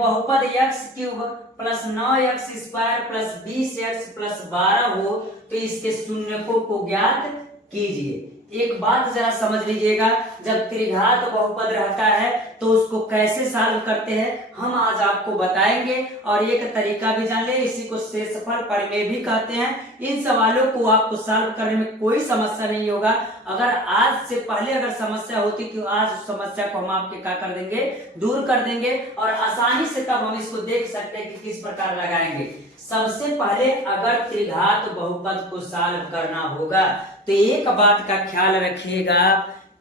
बहुपद x cube plus 9x² plus 20x plus 12 हो तो इसके शून्यकों को ज्ञात कीजिए। एक बात जरा समझ लीजिएगा, जब त्रिघात बहुपद रहता है तो उसको कैसे सॉल्व करते हैं हम आज आपको बताएंगे, और एक तरीका भी जान ले, इसी को शेषफल प्रमेय भी कहते हैं। इन सवालों को आपको सॉल्व करने में कोई समस्या नहीं होगा। अगर आज से पहले अगर समस्या होती तो आज उस समस्या को हम आपके क्या कर देंगे, दूर कर देंगे, और आसानी से तब हम इसको देख सकते हैं कि किस प्रकार लगाएंगे। सबसे पहले अगर त्रिघात बहुपद को सॉल्व करना होगा तो एक बात का ख्याल रखिएगा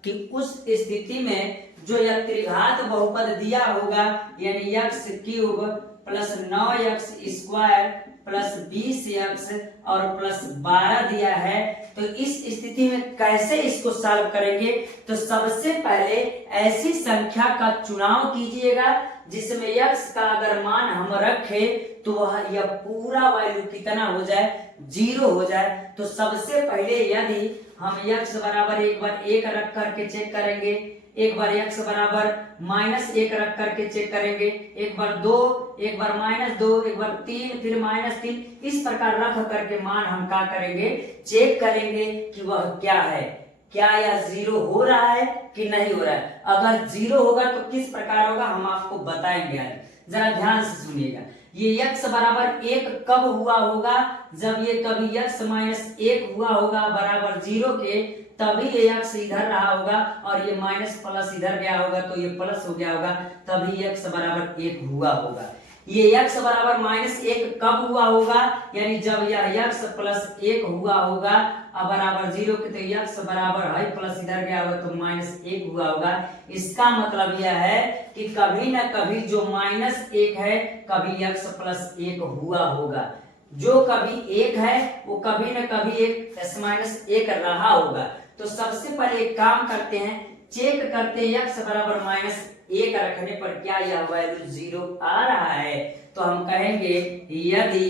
कि उस स्थिति में जो यह त्रिघात बहुपद दिया होगा, यानी x cube plus 9x² plus 20x और प्लस 12 दिया है, तो इस स्थिति में कैसे इसको सॉल्व करेंगे। तो सबसे पहले ऐसी संख्या का चुनाव कीजिएगा जिसमें x का अगर मान हम रखे तो वह यह पूरा वैल्यू कितना हो जाए, 0 हो जाए। तो सबसे पहले यदि हम x बराबर एक बार 1 रख करके चेक करेंगे, एक बार x बराबर -1 रख करके चेक करेंगे, एक बार 2, एक बार -2, एक बार 3, फिर -3, इस प्रकार रख करके मान हम क्या करेंगे, चेक करेंगे कि वह क्या है, क्या यह 0 हो रहा है कि नहीं हो रहा है। अगर 0 होगा तो किस प्रकार होगा हम आपको बताएंगे आज, जरा ध्यान से सुनिएगा। ये x बराबर 1 कब हुआ होगा, जब ये कभी x -1 हुआ होगा बराबर 0 के, तभी ये x इधर रहा होगा और ये माइनस प्लस इधर गया होगा तो ये प्लस हो गया होगा, तभी x बराबर 1 हुआ होगा। ये x बराबर -1 कब हुआ होगा, यानी जब यह x प्लस 1 हुआ होगा अब बराबर 0 के, तो x बराबर है प्लस इधर गया होगा तो -1 हुआ होगा। इसका मतलब यह है कि कभी ना कभी जो -1 है कभी x प्लस 1 हुआ होगा, जो कभी 1 है वो कभी ना कभी एक x-1 रहा होगा। तो सबसे पहले एक काम करते हैं, चेक करते हैं x बराबर -1 रखने पर क्या यह वैल्यू 0 आ रहा है। तो हम कहेंगे यदि,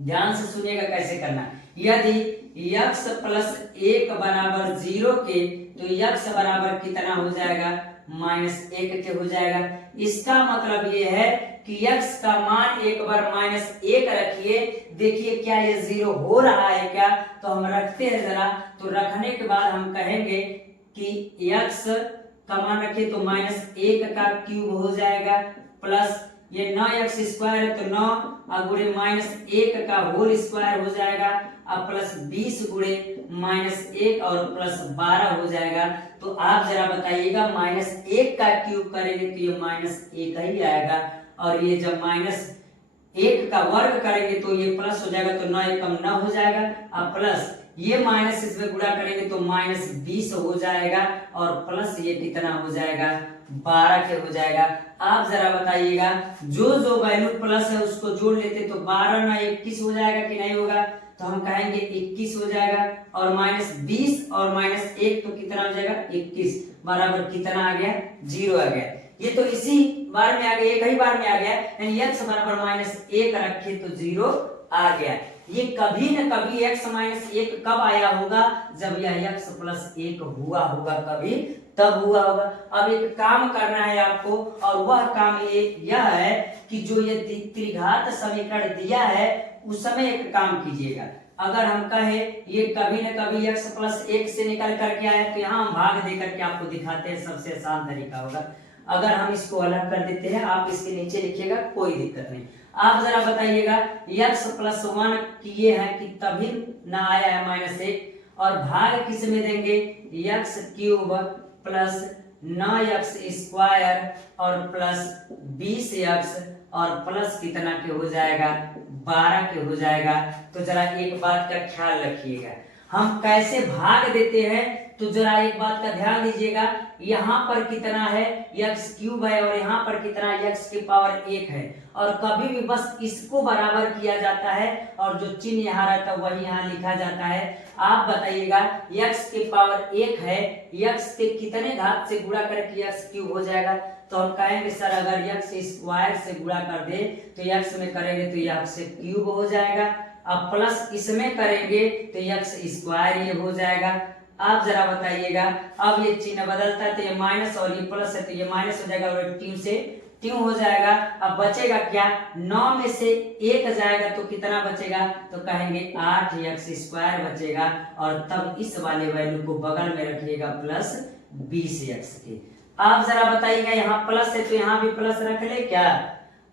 ध्यान से सुनिएगा कैसे करना, यदि x प्लस 1 बराबर 0 के, तो x बराबर कितना हो जाएगा, -1 के हो जाएगा। इसका मतलब ये है कि x का मान एक बार -1 रखिए, देखिए क्या ये 0 हो रहा है क्या। तो हम रखते हैं जरा, तो रखने के बाद हम कहेंगे कि x का मान रखिए तो -1 का क्यूब हो जाएगा प्लस ये 9x² है तो 9 गुणे -1 का होल स्क्वायर हो जाएगा, अब प्लस 20 गुणे -1 और प्लस 12 हो जाएगा। तो आप जरा बताइएगा -1 का क्यूब करेंगे तो ये -1 ही आएगा, और ये जब -1 का वर्ग करेंगे तो ये प्लस हो जाएगा, तो 9 एकम 9 हो जाएगा, अब प्लस ये माइनस इसमें गुणा करेंगे तो -20 हो जाएगा, और प्लस ये कितना हो जाएगा, 12 के हो जाएगा। आप जरा बताइएगा, जो वैल्यू प्लस है उसको जोड़ लेते तो 12 ना 21 हो जाएगा कि नहीं होगा। तो हम कहेंगे 21 हो जाएगा, और -20 और -1 तो कितना हो जाएगा, 21 बराबर कितना आ गया, 0 आ गया। ये तो इसी बार में आ गया, एक ही बार में आ गया, यानी x बराबर -1 रखे तो 0 आ गया। ये कभी न कभी x -1 कब आया होगा, जब यह x प्लस 1 हुआ होगा, कभी तब हुआ होगा। अब एक काम करना है आपको, और वह काम यह है कि जो ये त्रिघात समीकरण दिया है उस समय एक काम कीजिएगा। अगर हम कहे ये कभी न कभी x प्लस 1 से निकल करके आए तो यहाँ हम भाग दे करके आपको दिखाते हैं, सबसे आसान तरीका होगा। अगर हम इसको अलग कर देते हैं, आप इसके नीचे लिखिएगा, कोई दिक्कत नहीं। आप जरा बताइएगा x प्लस 1 किए हैं कि तभी ना आया है -1, और भाग किस में देंगे, x क्यूब प्लस 9x² और प्लस 20x और प्लस कितना के हो जाएगा, 12 के हो जाएगा। तो जरा एक बात का ख्याल रखिएगा, हम कैसे भाग देते हैं, तो जरा एक बात का ध्यान दीजिएगा, यहाँ पर कितना है, x क्यूब है, और यहाँ पर कितना x की पावर 1 है, और कभी भी बस इसको बराबर किया जाता है, और जो चिन्ह यहाँ रहता है वही यहाँ लिखा जाता है। आप बताइएगा x की पावर 1 है, x के कितने घात से गुणा करके x क्यूब हो जाएगा। तो हम कहेंगे सर अगर x² से गुणा कर दे तो x में करेंगे तो x क्यूब हो जाएगा, अब प्लस इसमें करेंगे तो x² ये हो जाएगा। आप जरा बताइएगा, अब ये चिन्ह बदलता है तो ये माइनस और ये प्लस है तो ये माइनस हो जाएगा, और 2 से ट्यू हो जाएगा। अब बचेगा क्या, 9 में से 1 जाएगा तो कितना बचेगा, तो कहेंगे 8x² बचेगा। और तब इस वाले वैल्यू को बगल में रखिएगा प्लस 20x के। आप जरा बताइएगा, यहाँ प्लस है तो यहाँ भी प्लस रख ले क्या।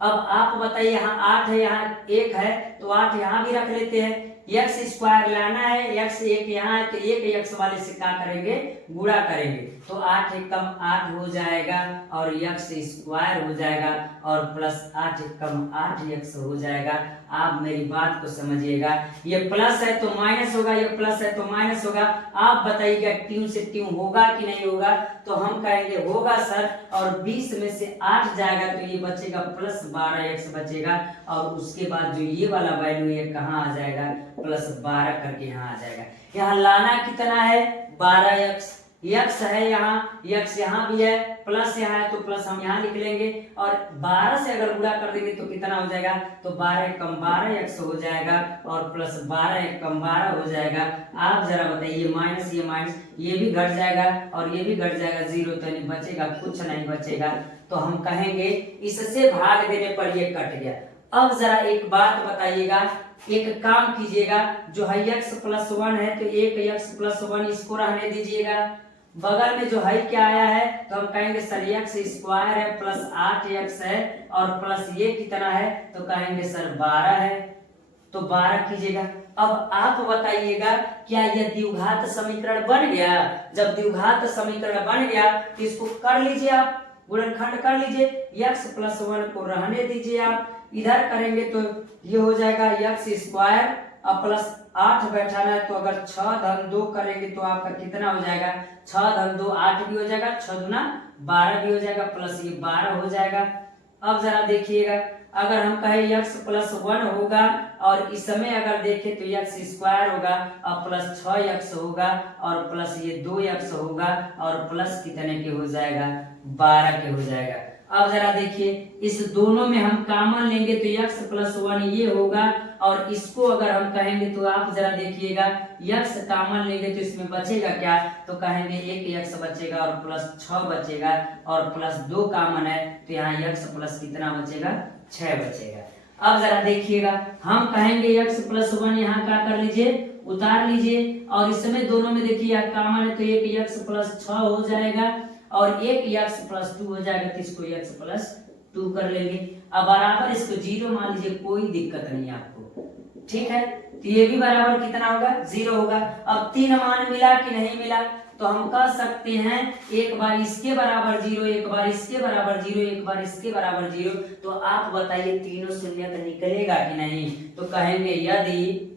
अब आप बताइए, यहाँ 8 है यहाँ 1 है तो 8 यहाँ भी रख लेते हैं। x² लाना है, x 1 यहाँ है तो 1 x वाले से क्या करेंगे, गुणा करेंगे। तो 8 एक कम 8 हो जाएगा और x² हो जाएगा और प्लस 8 एक कम 8x हो जाएगा। आप मेरी बात को समझिएगा, ये प्लस है तो माइनस होगा, ये प्लस है तो माइनस होगा। आप बताइएगा ट्यू से ट्यू होगा कि नहीं होगा, तो हम कहेंगे होगा सर। और 20 में से 8 जाएगा तो ये बचेगा प्लस 12x बचेगा। और उसके बाद जो ये वाला वैल्यू है कहाँ आ जाएगा, प्लस 12 करके यहाँ आ जाएगा। यहाँ लाना कितना है, 12x, x है यहाँ, x यहाँ भी है, प्लस यहाँ है तो प्लस हम यहाँ लिख लेंगे। और 12 से अगर गुणा कर देंगे तो कितना हो जाएगा, तो 12 एक कम 12x हो जाएगा और प्लस 12 एक कम 12 हो जाएगा। आप जरा बताइए, ये माइनस ये भी घट जाएगा और ये भी घट जाएगा, 0 तो नहीं बचेगा, कुछ नहीं बचेगा। तो हम कहेंगे इससे भाग देने पर ये कट गया। अब जरा एक बात बताइएगा, एक काम कीजिएगा, जो है x+1 है तो 1x+1 इसको रहने दीजिएगा। बगल में जो है क्या आया है, तो हम कहेंगे सर x² है प्लस 8x है और प्लस ये कितना है, तो कहेंगे सर 12 है। तो 12 कीजिएगा। अब आप बताइएगा, क्या यह द्विघात समीकरण बन गया। जब द्विघात समीकरण बन गया तो इसको कर लीजिए, आप गुणनखंड कर लीजिए, x+1 को रहने दीजिए। आप इधर करेंगे तो ये हो जाएगा x² अब प्लस 8 बैठाना है तो अगर 6 धन 2 करेंगे तो आपका कितना हो जाएगा, 6 धन 2 8 भी हो जाएगा, 6 दूना 12 भी हो जाएगा, प्लस ये 12 हो जाएगा। अब जरा देखिएगा, अगर हम कहें x+1 होगा और इस समय अगर देखें तो x² होगा और प्लस 6x होगा और प्लस ये 2x होगा और प्लस कितने के हो जाएगा, 12 के हो जाएगा। अब जरा देखिए, इस दोनों में हम कॉमन लेंगे तो x+1 ये होगा और इसको अगर हम कहेंगे तो आप जरा देखिएगा, x कॉमन लेंगे तो इसमें बचेगा क्या, तो कहेंगे 1x बचेगा और प्लस 6 बचेगा और प्लस 2 कॉमन है तो यहाँ x प्लस कितना बचेगा, 6 बचेगा। अब जरा देखिएगा, हम कहेंगे x+1 यहाँ क्या कर लीजिए, उतार लीजिए और इसमें दोनों में देखिए कॉमन है तो 1x+6 हो जाएगा और 1x+2 हो जाएगा तो इसको x+2 कर लेंगे। अब बराबर इसको 0 मान लीजिए, कोई दिक्कत नहीं आपको, ठीक है। तो ये भी बराबर कितना होगा, 0 होगा। अब 3 मान मिला कि नहीं मिला, तो हम कह सकते हैं एक बार इसके बराबर 0, एक बार इसके बराबर 0, एक बार इसके बराबर 0। तो आप बताइए तीनों शून्य निकलेगा कि नहीं, तो कहेंगे यदि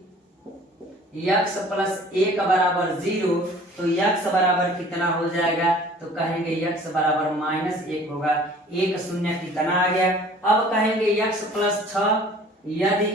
x+1 बराबर 0 तो x बराबर कितना हो जाएगा, तो कहेंगे x बराबर -1 होगा। 1 शून्य कितना आ गया। अब कहेंगे x+6, यदि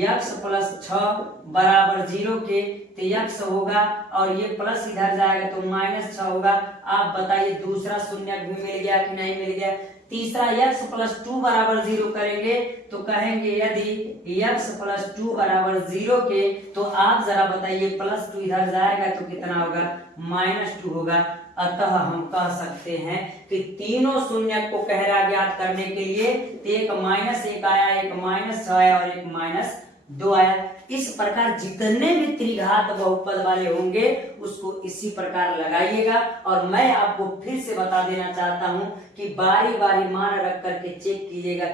x+6 बराबर 0 के तो x होगा और ये प्लस इधर जाएगा तो -6 होगा। आप बताइए दूसरा शून्य भी मिल गया कि नहीं मिल गया। तीसरा x+2 बराबर 0 करेंगे तो कहेंगे यदि x+2 बराबर 0 के, तो आप जरा बताइए +2 इधर जाएगा तो कितना होगा, -2 होगा। अतः हम कह सकते हैं कि तीनों शून्य को कहरा ज्ञात करने के लिए एक -1 आया, एक -6 आया और एक -2 आया। इस प्रकार जितने भी त्रिघात बहुपद वाले होंगे उसको इसी प्रकार लगाइएगा। और मैं आपको फिर से बता देना चाहता हूं कि बारी बारी मान रख करके चेक कीजिएगा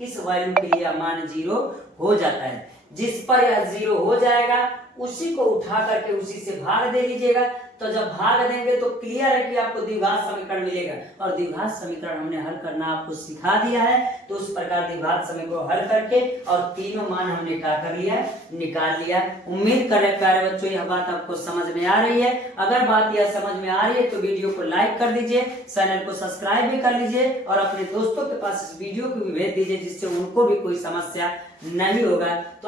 किस वैल्यू के लिए मान 0 हो जाता है। जिस पर यह 0 हो जाएगा उसी को उठा करके उसी से भाग दे लीजिएगा। तो जब भाग देंगे तो क्लियर है कि आपको द्विघात समीकरण मिलेगा। और द्विघात समीकरण हमने हल करना आपको सिखा दिया है। तो उस प्रकार द्विघात समीकरण को हल करके और तीनों मान हमने क्या कर लिया, निकाल लिया। उम्मीद कर रहे प्यारे बच्चों यह बात आपको समझ में आ रही है। अगर बात यह समझ में आ रही है तो वीडियो को लाइक कर दीजिए, चैनल को सब्सक्राइब भी कर लीजिए और अपने दोस्तों के पास इस वीडियो को भी भेज दीजिए जिससे उनको भी कोई समस्या नहीं होगा। तो